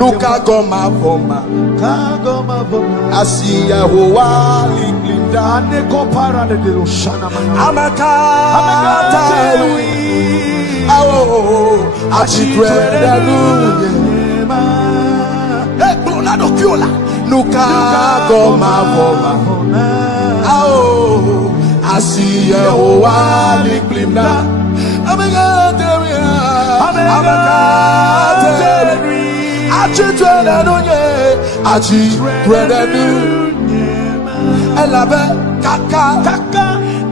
Nunca goma voma, assim a rua linda, ne compara de Luciana amacata, a chitwera é Bruna do Kiola. Nunca goma voma, assim a rua linda, amacata, Achi Twenanu Elabe Kaka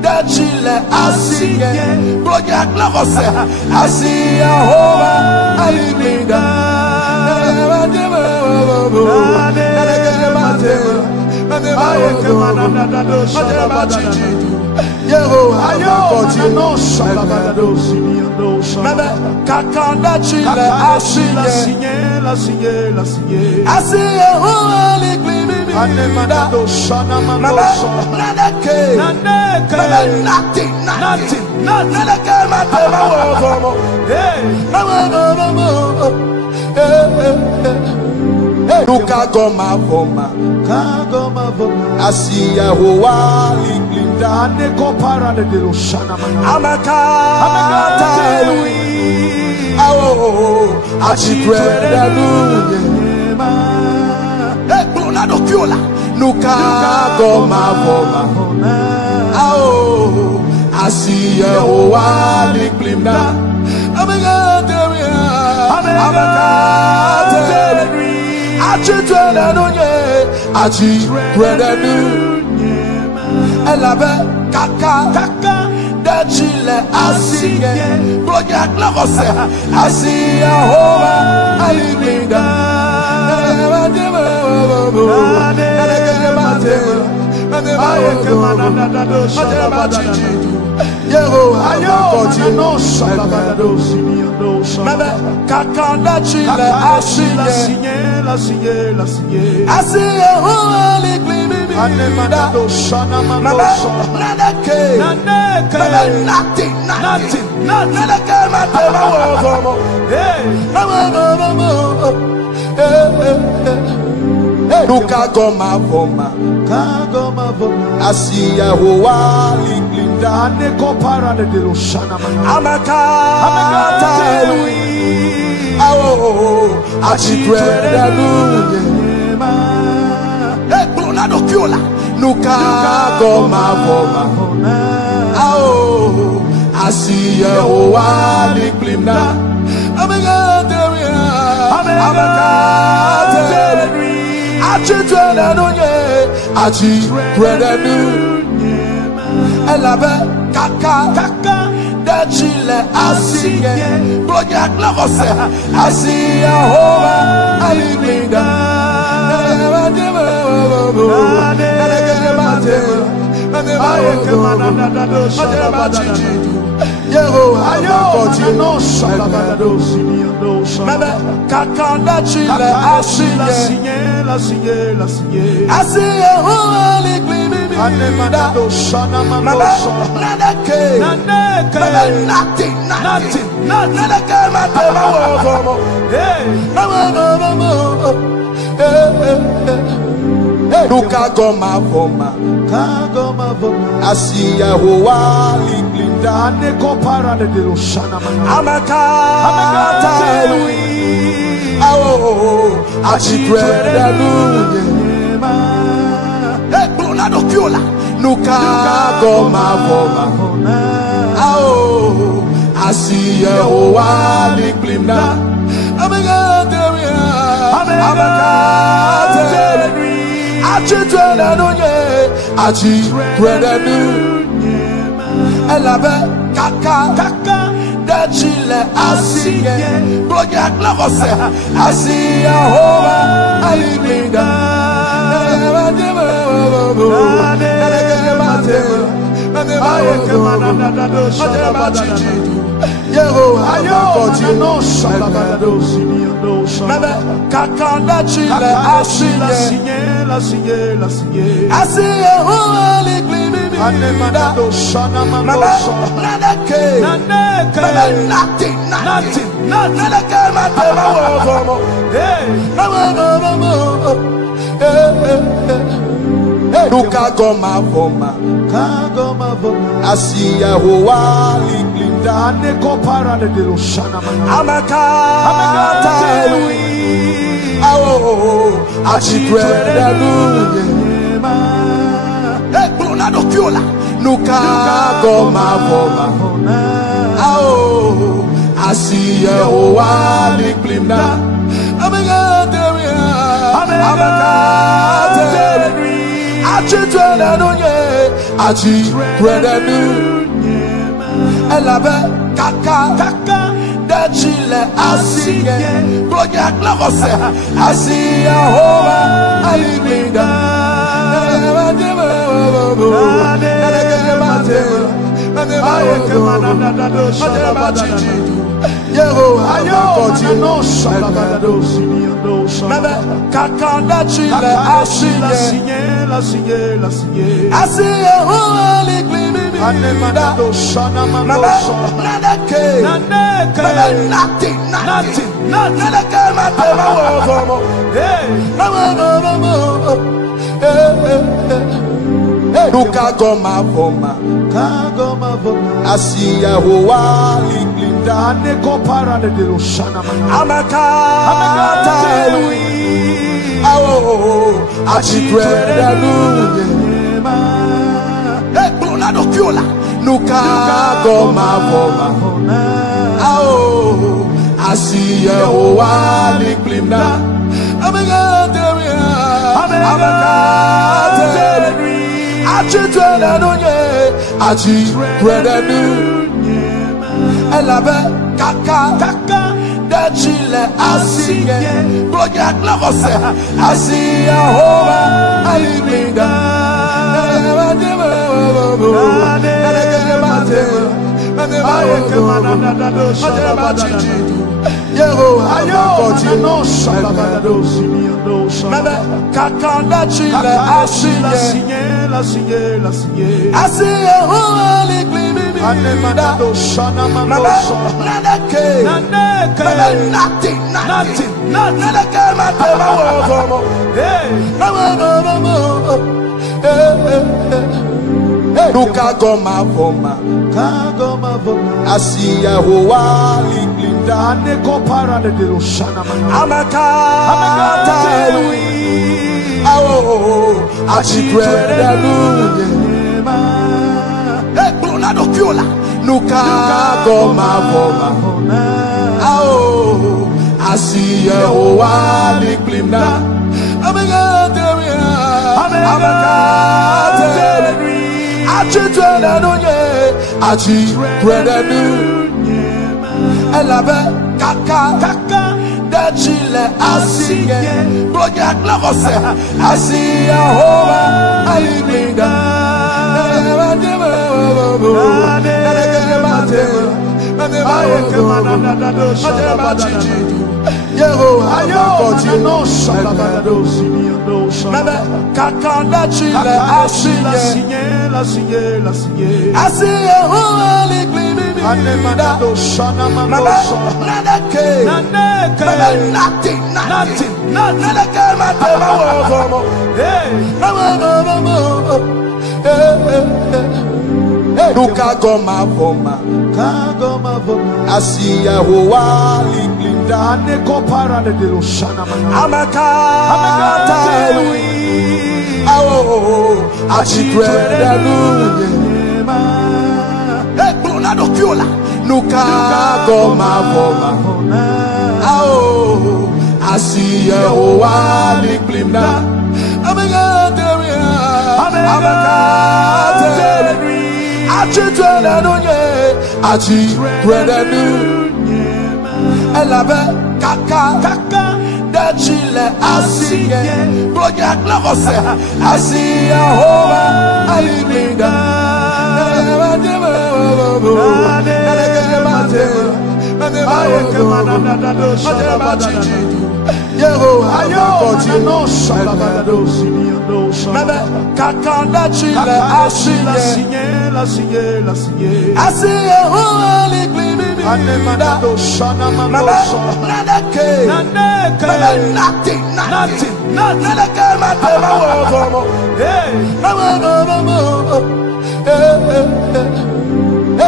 De Chile Asiye Project Lavose Asiya Hova Ayilinda Kaka De Chile Asiye Asiye Hova Nunca goma voma, assim a rua linda, ne compara de Luciana amacata, a chitwera é Bruna do Kiola. Nunca goma voma, assim a rua linda, amacata, Achi Twenanu Elabe Kaka De Chile Asiye Project Lavose Asiya Hova Ayilinda Kaka De Chile Asiye Asiye Hova Nunca goma voma, assim a rua linda, ne compara de Luciana amacata, a chitwera é Bruna do Kiola. Nunca goma voma, assim a rua linda, amacata, Achi Twenanu Elabe Kaka De Chile Asiye Project Lavose Asiya Hova Ayilinda Kaka De Chile Asiye Asiye Hova Nunca goma voma, assim a rua linda, ne compara de Luciana amacata, a chitwera é Bruna do Kiola. Nunca goma voma, assim a rua linda, amacata, Achi Twenanu Elabe Kaka De Chile Asiye Project Lavose Asiya Hova Ayilinda Kaka De Chile Asiye Asiye Hova Anemanado shana mandosa. Naneke. Nothing. Nunca goma voma. Assim é o aliglinda. Aneko parade de shana mandosa. Amaka. A chitweda nuye. Clonado kiola. Nunca goma voma. Assim é o aliglinda. Amaka. A chitweda nuye. A chitweda nuye. Ela be kaka. De Chile asiye. Gloria glorose. Assim é o aliglinda. Nunca goma voma. Assim é o aliglinda. Aneko parade de shana mandosa. Amaka. A chitweda nuye. Clonado kiola. Nunca goma voma. Assim é o aliglinda. Amaka. A chitweda nuye. A chitweda nuye. Ela be kaka. De Chile asiye. Gloria glorose. Assim é o aliglinda. Nunca goma voma. Assim é o aliglinda. Aneko parade de shana mandosa. Amaka. A chitweda nuye. Clonado kiola. Nunca goma voma. Assim é o aliglinda. Amaka. A chitweda nuye. A chitweda nuye. Ela be kaka. De Chile asiye. Gloria glorose. Assim é o aliglinda. Nunca goma voma. Assim é o aliglinda. Aneko parade de shana mandosa. Amaka. A chitweda nuye. Clonado kiola. Nunca goma voma. Assim é o aliglinda. Amaka. A chitweda nuye. A chitweda nuye. Ela be kaka. De Chile asiye. Gloria glorose. Assim é o aliglinda. Yehovah Ayo, continue. manano, shalabado, simiando, Mebe shalabado. kakanda chile La asinye. signé, la signé, la signé. Asi Yehovah liklimi Anemanado, shanamando, Mebe shalabado. nadeke. Naneke. Mebe nothing. Nothing. Nadeke matema wofomo. Hey.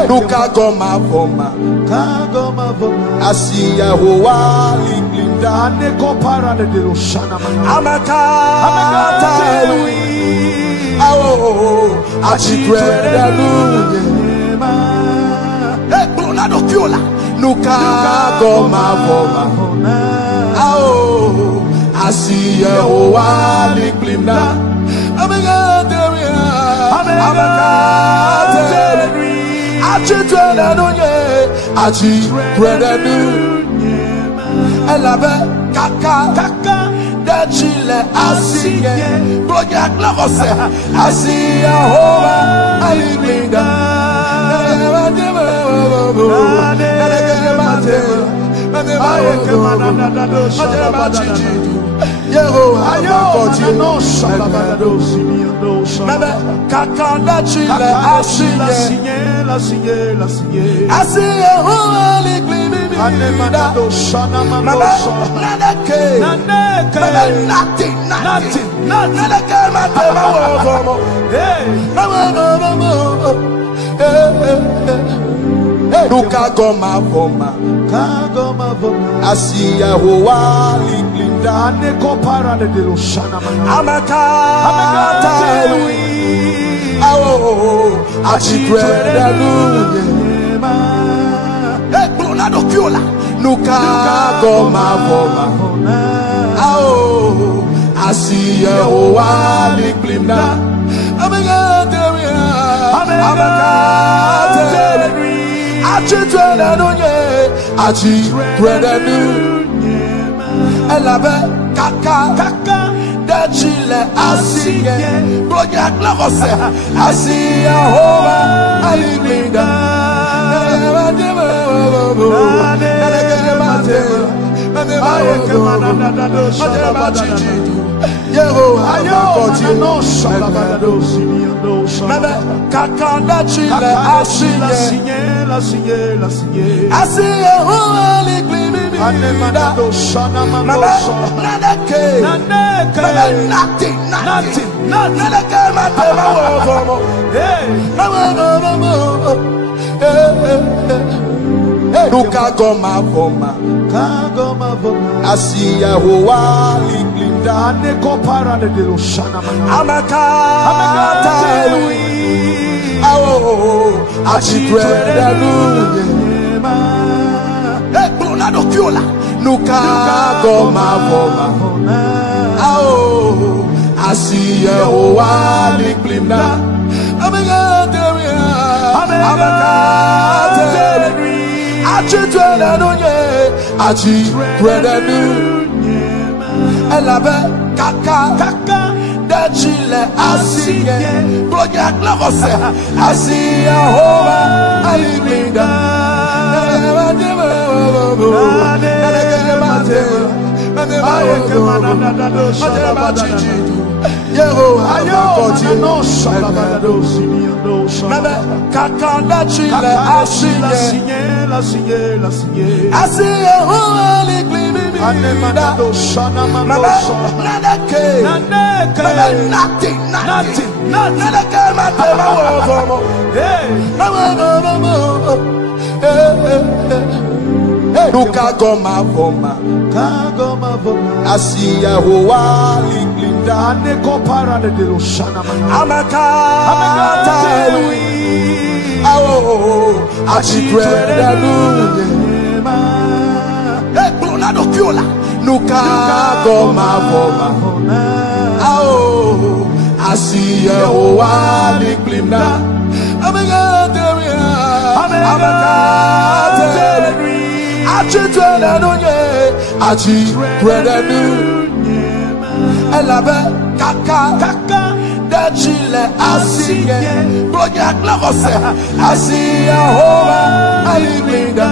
Nuka goma voma. Kagoma voma. Asi Yehovah liklinda. Aneko parade de lo shanamando. Amaka lui. Awo achitweda luye. Bruna do kiola. Nuka goma voma. Ao asi Yehovah liklinda. Amaka teria. Achitweda luye. Achitweda luye. Elabe kaka. Chile asiye project lavose asiya hova alinda kakanda chile asiye La signé, la signé. asiya hova alinda nothing. Nuka goma voma. Asi Yehovah liklinda. Aneko parade de lo shanamando. Amaka lui. Awo achitweda luye. Bruna do kiola. Nuka goma voma. Ao asi Yehovah liklinda. Amaka achitweda luye. Achitweda luye. Elabe kaka. Chile asiye project lavose asiya hova alinda Yehovah continue. Mebe kakanda chile asiye La signé, la signé, la signé. asiye hova liklimi. Anemanado, shanamando, Nadeke. Naneke. Nothing. Nothing. Nadeke matema wofomo. Hey. Nuka goma voma. Kagoma voma. Asi Yehovah liklinda. Aneko parade de lo shanamando. Amaka lui. Awo achitweda luye. Bruna do kiola. Nuka goma voma. Ao asi Yehovah liklinda. Amaka achitweda luye. Achitweda luye. Elabe kaka. Chile asiye project lavose asiya hova alinda Yehovah continue. Mebe kakanda chile asiye La signé, la signé. asiya hova alinda Anemanado, shanamando, nadeke. Naneke. Nothing. Nadeke matema wofomo. Hey. Nuka goma voma. Kagoma voma. Asi Yehovah liklinda. Aneko parade de lo shanamando. Amaka lui. Awo achitweda luye. Bruna do kiola. Nuka goma voma. Ao asi Yehovah liklinda. Amaka achitweda luye. Achitweda luye. Elabe kaka. Chile asiye project lavose asiya hova alinda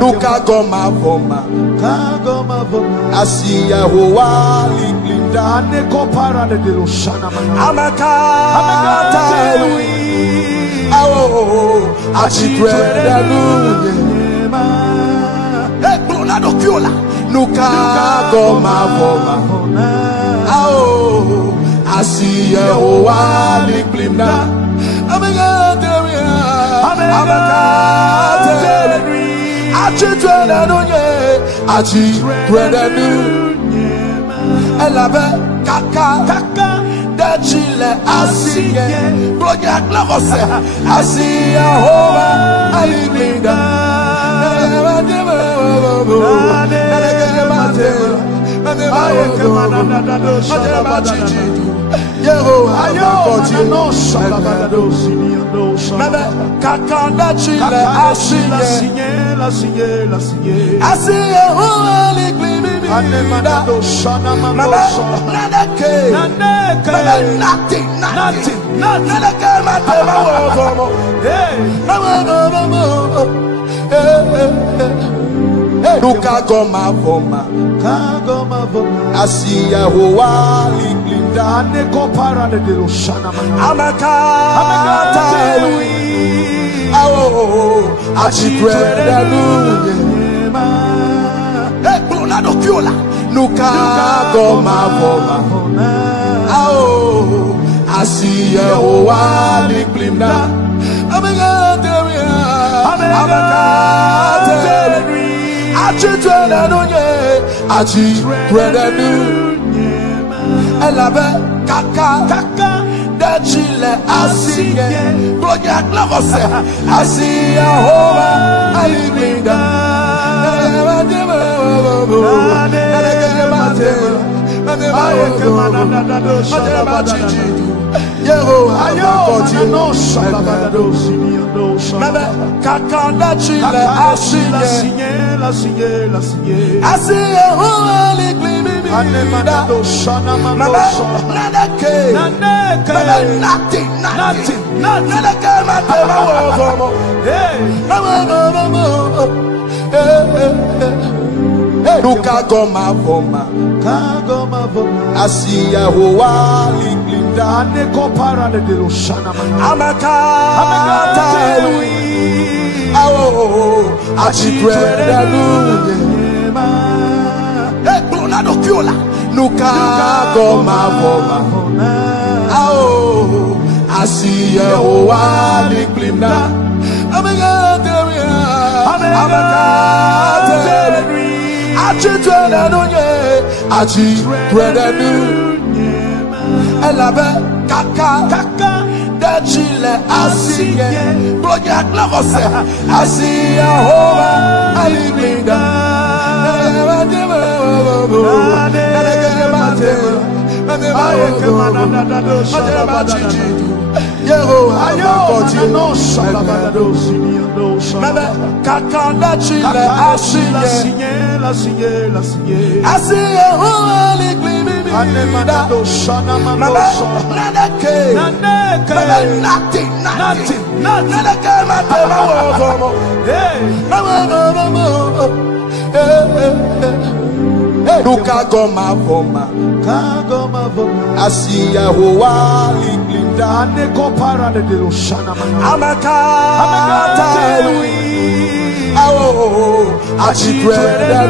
Nunca goma voma, assim é o aliglinda. Amacata, a chicreda é bruna do viola. Nunca goma voma, assim é o aliglinda. Amacata, Achi brother nu ela be kaka de chile asiye bloja glose asiya hoa aliglinda Nunca goma voma, assim é o aliglinda. Amacata, a chicreda é bruna do viola. Nunca goma voma, assim é o aliglinda. Amacata, Achi brother nu ela be kaka de chile asiye bloja glose asiya hoa aliglinda Nunca goma voma, assim é o aliglinda. Amacata, a chicreda é bruna do viola. Nunca goma voma, assim é o aliglinda. Amacata, Achi brother nu ela be kaka de chile asiye bloja glose asiya hoa aliglinda Nunca goma voma, assim é o aliglinda. Amacata, a chicreda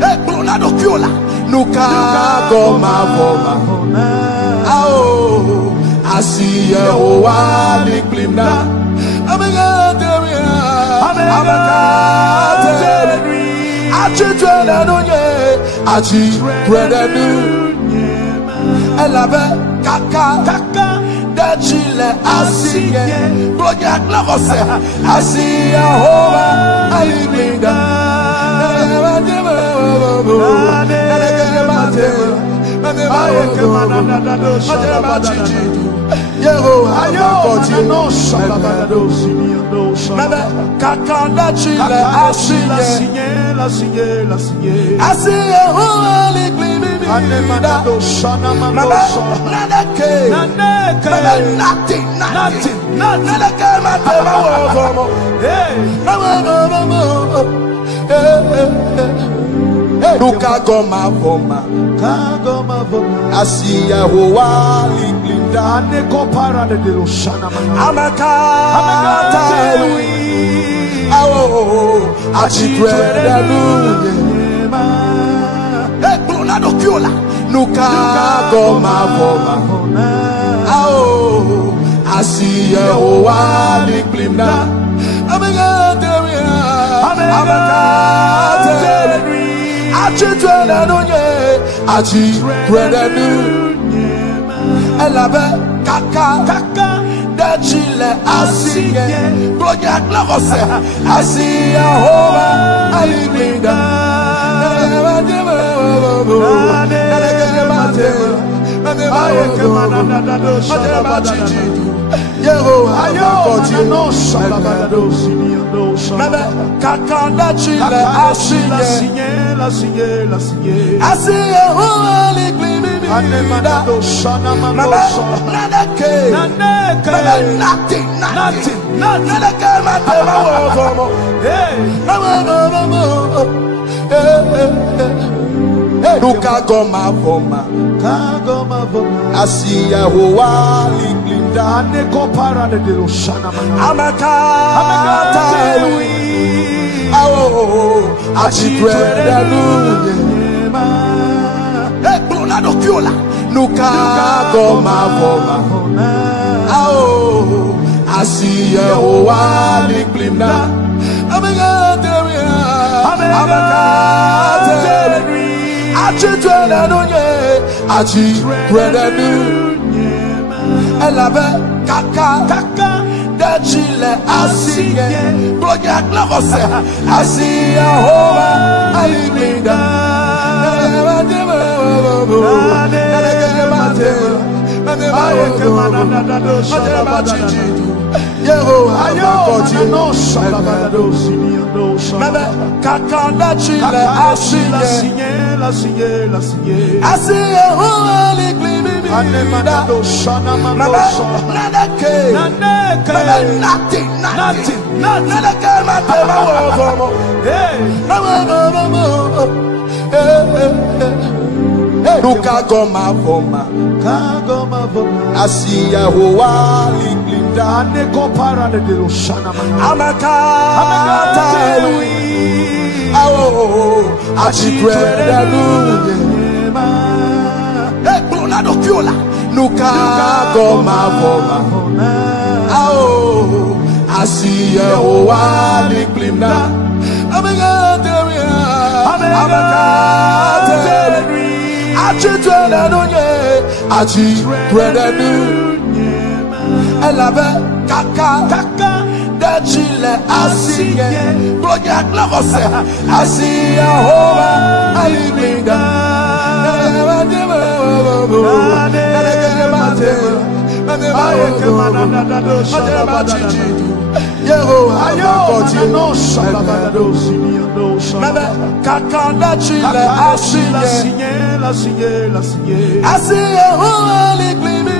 é bruna do viola. Nunca goma voma, assim é o aliglinda. Amacata, Achi brother nu ela be kaka Chile, Asiye, Project Lavose, Asiya Hova, Aibinda, Kakanda Chile, Asiye, Asiya Hova, Luka goma voma, Asiya Hoa Liglinda, Neko para de Roshana Amakata, Achitweda Luka goma voma, Asiya Hoa Liglinda, Amakata, Elabe kaka de Chile Asiye Project Lavose Asiya Hova Aibinda Kakanda Chile Asiye Asiya Hova Liglinda Luka goma voma, Asiya Hoa Liglinda, Neko para de Roshana Amakata, Achitweda Luka goma voma, Asiya Hoa Liglinda, Amakata, Elabe kaka de Chile Asiye Project Lavose Asiya Hova Aibinda Kakanda Chile Asiye Asiya Hova Liglinda Luka goma voma, Asiya Hoa Liglinda, Neko para de Roshana Amakata, Achitweda Luka goma voma, Asiya Hoa Liglinda, Amakata, Elabe kaka de Chile Asiye Project Lavose Asiya Hova Aibinda Kakanda Chile Asiye Asiya Hova Liglinda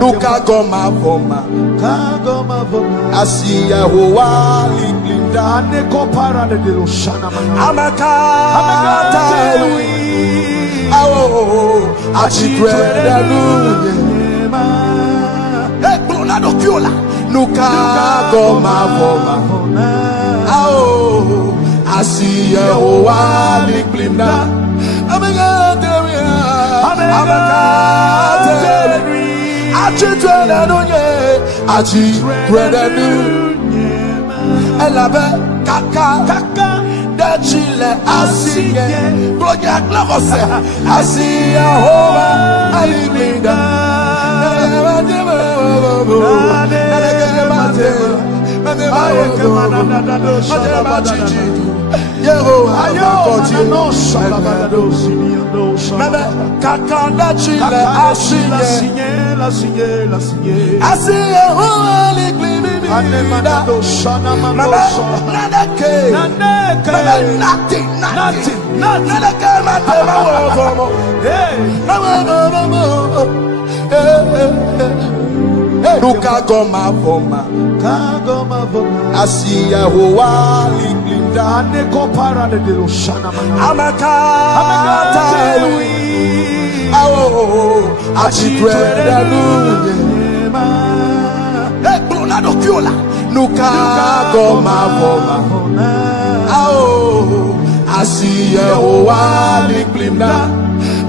Luka goma voma, Asiya Hoa Liglinda, Neko para de Roshana Amakata, Achitweda Luka goma voma, Asiya Hoa Liglinda, Amakata, ati bredenu elabe kaka dechile asiye project lagose asiya hoa aliglinda Nunca goma voma, Asia hoa liglinda, Ane kopara de Lushana Amaka Lui, Ao, Achitweda Lui, Bruna do Kiola, Nunca goma voma, Ao, Asia hoa liglinda,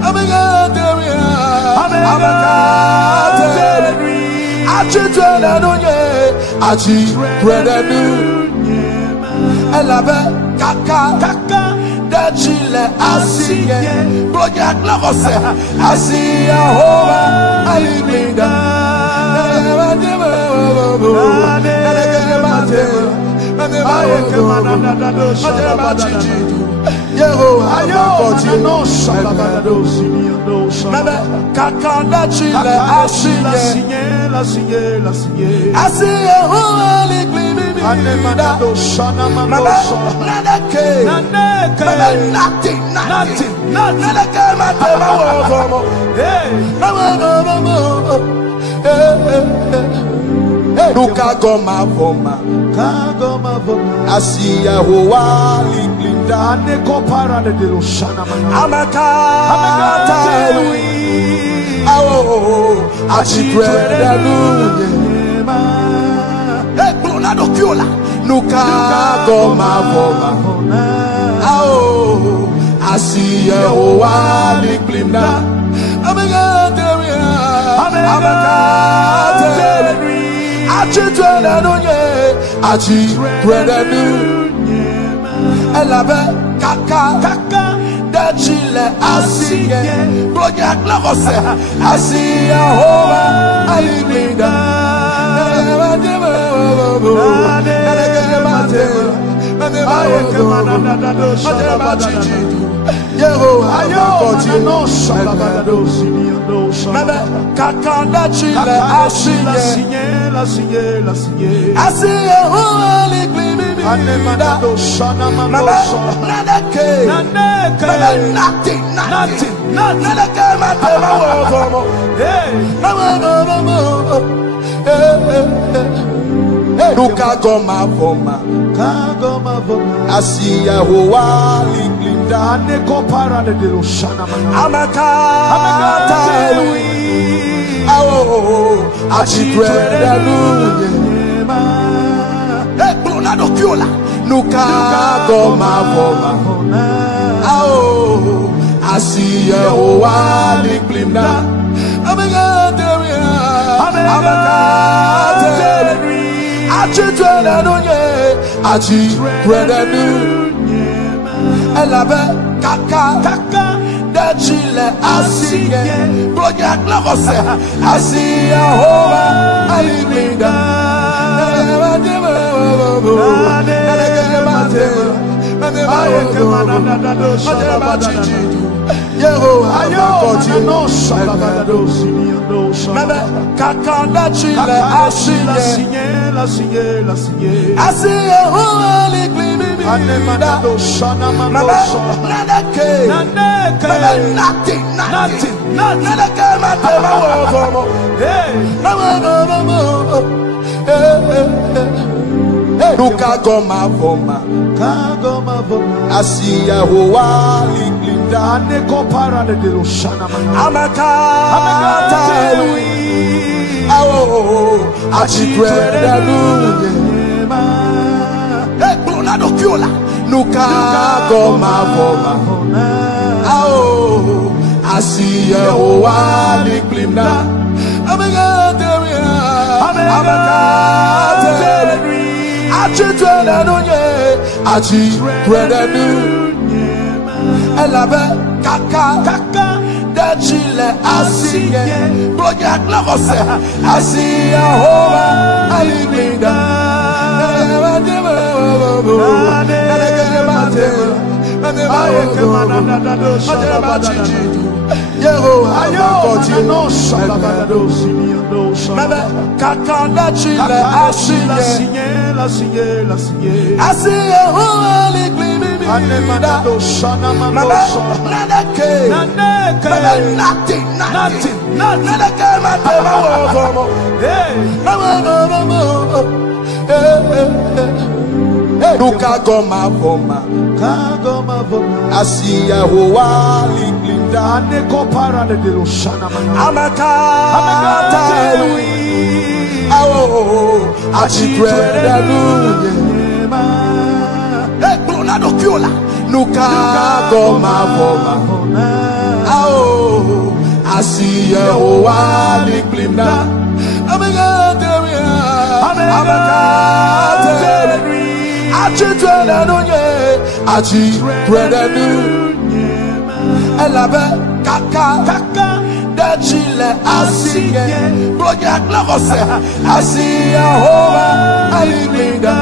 Amaka Lui. Achitweda nunye, achitweda nunye, elabe kaka dechile asiye, project lagose asiya hoa aliglinda, Kakanda chile asiye asiye hoa liglinda, Nunca goma voma, Asia hoa liglinda, Ane kopara de Lushana Amaka Lui, Ao, Achitweda Lui, Bruna do Kiola, Nunca goma voma, Ao, Asia hoa liglinda, Amaka Lui, Achitweda nunye, achitweda nunye, elabe kaka dechile asiye, project lagose asiya hoa aliglinda, Kakanda chile asiye asiye hoa liglinda, Nunca goma voma, Asia hoa liglinda, Ane kopara de Lushana Amaka Lui, Ao, Achitweda Lui, Bruna do Kiola, Nunca goma voma, Ao, Asia hoa liglinda, Amaka Lui, Achitweda nunye, achitweda nunye, elabe kaka dechile asiye, project lagose asiya hoa aliglinda, Kakanda chile asiye asiye hoa liglinda, Nunca goma voma, Asia hoa liglinda, Ane kopara de Lushana Amaka Lui, Ao, Achitweda nunye, Bruna do Kiola, Nunca goma voma, Ao, Asia hoa liglinda, Amaka Chile asiye boya glavose asiya hoa aliglinda Nukagoma voma, asiya hoa liglinda, Aneko para de Deloshana amakata Nukagoma voma, asiya hoa liglinda, amakata Elabe kaka de Chile asiye boya glavose asiya hoa aliglinda